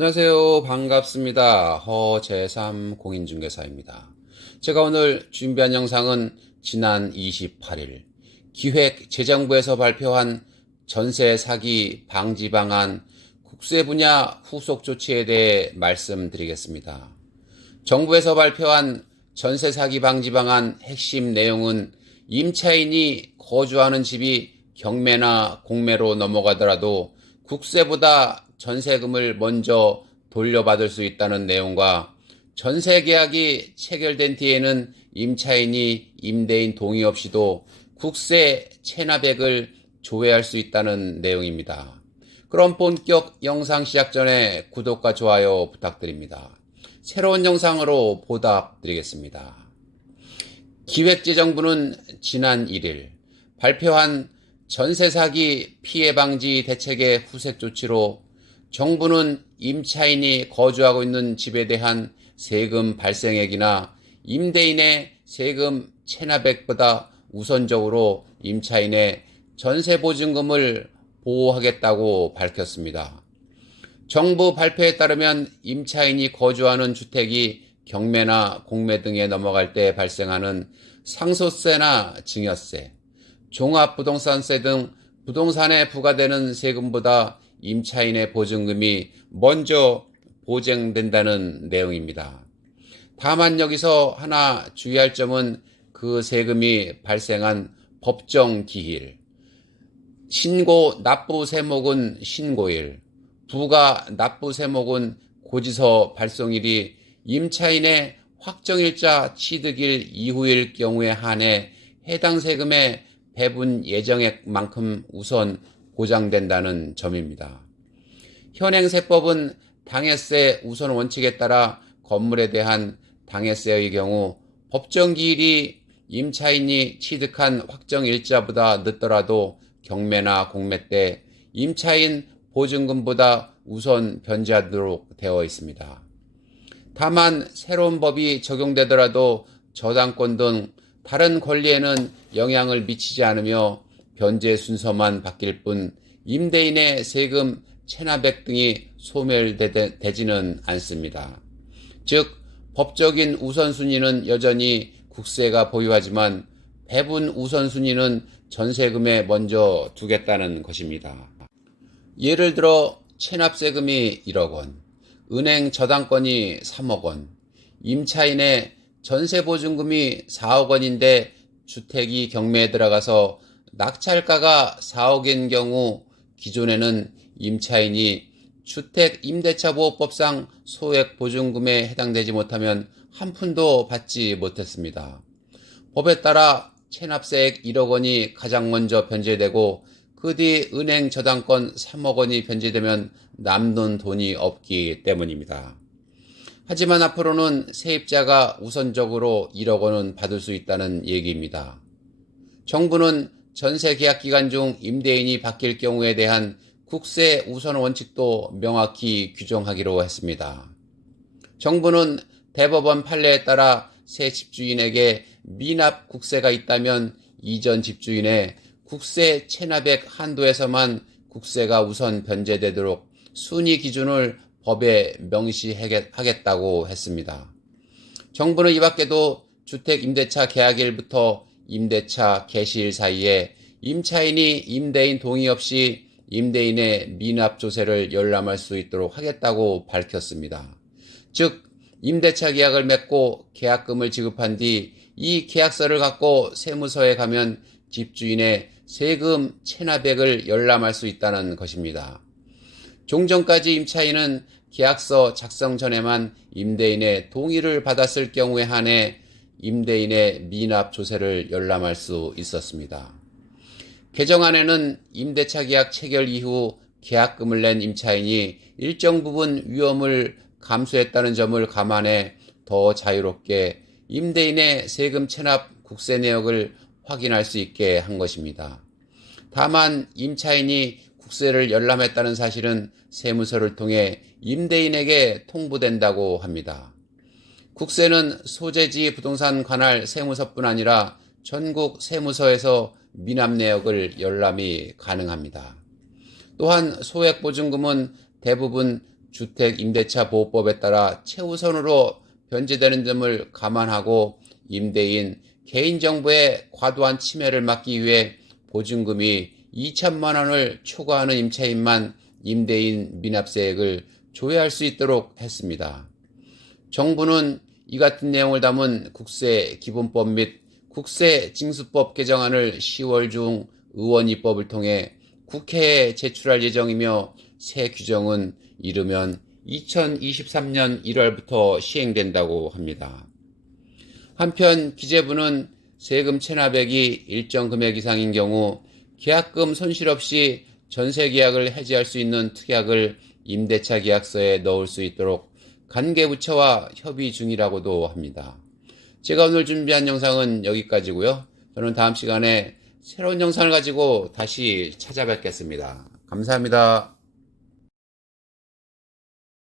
안녕하세요. 반갑습니다. 허재삼 공인중개사입니다. 제가 오늘 준비한 영상은 지난 28일 기획재정부에서 발표한 전세 사기 방지 방안 국세 분야 후속 조치에 대해 말씀드리겠습니다. 정부에서 발표한 전세 사기 방지 방안 핵심 내용은 임차인이 거주하는 집이 경매나 공매로 넘어가더라도 국세보다 전세금을 먼저 돌려받을 수 있다는 내용과 전세 계약이 체결된 뒤에는 임차인이 임대인 동의 없이도 국세 체납액을 조회할 수 있다는 내용입니다. 그럼 본격 영상 시작 전에 구독과 좋아요 부탁드립니다. 새로운 영상으로 보답드리겠습니다. 기획재정부는 지난 1일 발표한 전세 사기 피해 방지 대책의 후속 조치로 정부는 임차인이 거주하고 있는 집에 대한 세금 발생액이나 임대인의 세금 체납액보다 우선적으로 임차인의 전세보증금을 보호하겠다고 밝혔습니다. 정부 발표에 따르면 임차인이 거주하는 주택이 경매나 공매 등에 넘어갈 때 발생하는 상속세나 증여세, 종합부동산세 등 부동산에 부과되는 세금보다 임차인의 보증금이 먼저 보장된다는 내용입니다. 다만 여기서 하나 주의할 점은 그 세금이 발생한 법정 기일, 신고 납부 세목은 신고일, 부가 납부 세목은 고지서 발송일이 임차인의 확정일자 취득일 이후일 경우에 한해 해당 세금의 배분 예정액만큼 우선 보장된다는 점입니다. 현행 세법은 당해세 우선 원칙에 따라 건물에 대한 당해세의 경우 법정 기일이 임차인이 취득한 확정일자보다 늦더라도 경매나 공매 때 임차인 보증금보다 우선 변제하도록 되어 있습니다. 다만 새로운 법이 적용되더라도 저당권 등 다른 권리에는 영향을 미치지 않으며 변제 순서만 바뀔 뿐 임대인의 세금 체납액 등이 소멸되지는 않습니다. 즉 법적인 우선순위는 여전히 국세가 보유하지만 배분 우선순위는 전세금에 먼저 두겠다는 것입니다. 예를 들어 체납세금이 1억 원, 은행 저당권이 3억 원, 임차인의 전세보증금이 4억 원인데 주택이 경매에 들어가서 낙찰가가 4억인 경우 기존에는 임차인이 주택임대차보호법상 소액보증금에 해당되지 못하면 한 푼도 받지 못했습니다. 법에 따라 체납세액 1억 원이 가장 먼저 변제되고 그 뒤 은행 저당권 3억 원이 변제되면 남는 돈이 없기 때문입니다. 하지만 앞으로는 세입자가 우선적으로 1억 원은 받을 수 있다는 얘기입니다. 정부는 전세 계약 기간 중 임대인이 바뀔 경우에 대한 국세 우선 원칙도 명확히 규정하기로 했습니다. 정부는 대법원 판례에 따라 새 집주인에게 미납 국세가 있다면 이전 집주인의 국세 체납액 한도에서만 국세가 우선 변제되도록 순위 기준을 법에 명시하겠다고 했습니다. 정부는 이 밖에도 주택임대차 계약일부터 임대차 개시일 사이에 임차인이 임대인 동의 없이 임대인의 미납 조세를 열람할 수 있도록 하겠다고 밝혔습니다. 즉 임대차 계약을 맺고 계약금을 지급한 뒤 이 계약서를 갖고 세무서에 가면 집주인의 세금 체납액을 열람할 수 있다는 것입니다. 종전까지 임차인은 계약서 작성 전에만 임대인의 동의를 받았을 경우에 한해 임대인의 미납 조세를 열람할 수 있었습니다. 개정안에는 임대차 계약 체결 이후 계약금을 낸 임차인이 일정 부분 위험을 감수했다는 점을 감안해 더 자유롭게 임대인의 세금 체납 국세 내역을 확인할 수 있게 한 것입니다. 다만 임차인이 국세를 열람했다는 사실은 세무서를 통해 임대인에게 통보된다고 합니다. 국세는 소재지 부동산 관할 세무서뿐 아니라 전국 세무서에서 미납 내역을 열람이 가능합니다. 또한 소액보증금은 대부분 주택임대차 보호법에 따라 최우선으로 변제되는 점을 감안하고 임대인 개인정보의 과도한 침해를 막기 위해 보증금이 2천만 원을 초과하는 임차인만 임대인 미납세액을 조회할 수 있도록 했습니다. 정부는 이 같은 내용을 담은 국세기본법 및 국세징수법 개정안을 10월 중 의원 입법을 통해 국회에 제출할 예정이며 새 규정은 이르면 2023년 1월부터 시행된다고 합니다. 한편 기재부는 세금 체납액이 일정 금액 이상인 경우 계약금 손실 없이 전세계약을 해지할 수 있는 특약을 임대차 계약서에 넣을 수 있도록 관계부처와 협의 중이라고도 합니다. 제가 오늘 준비한 영상은 여기까지고요. 저는 다음 시간에 새로운 영상을 가지고 다시 찾아뵙겠습니다. 감사합니다.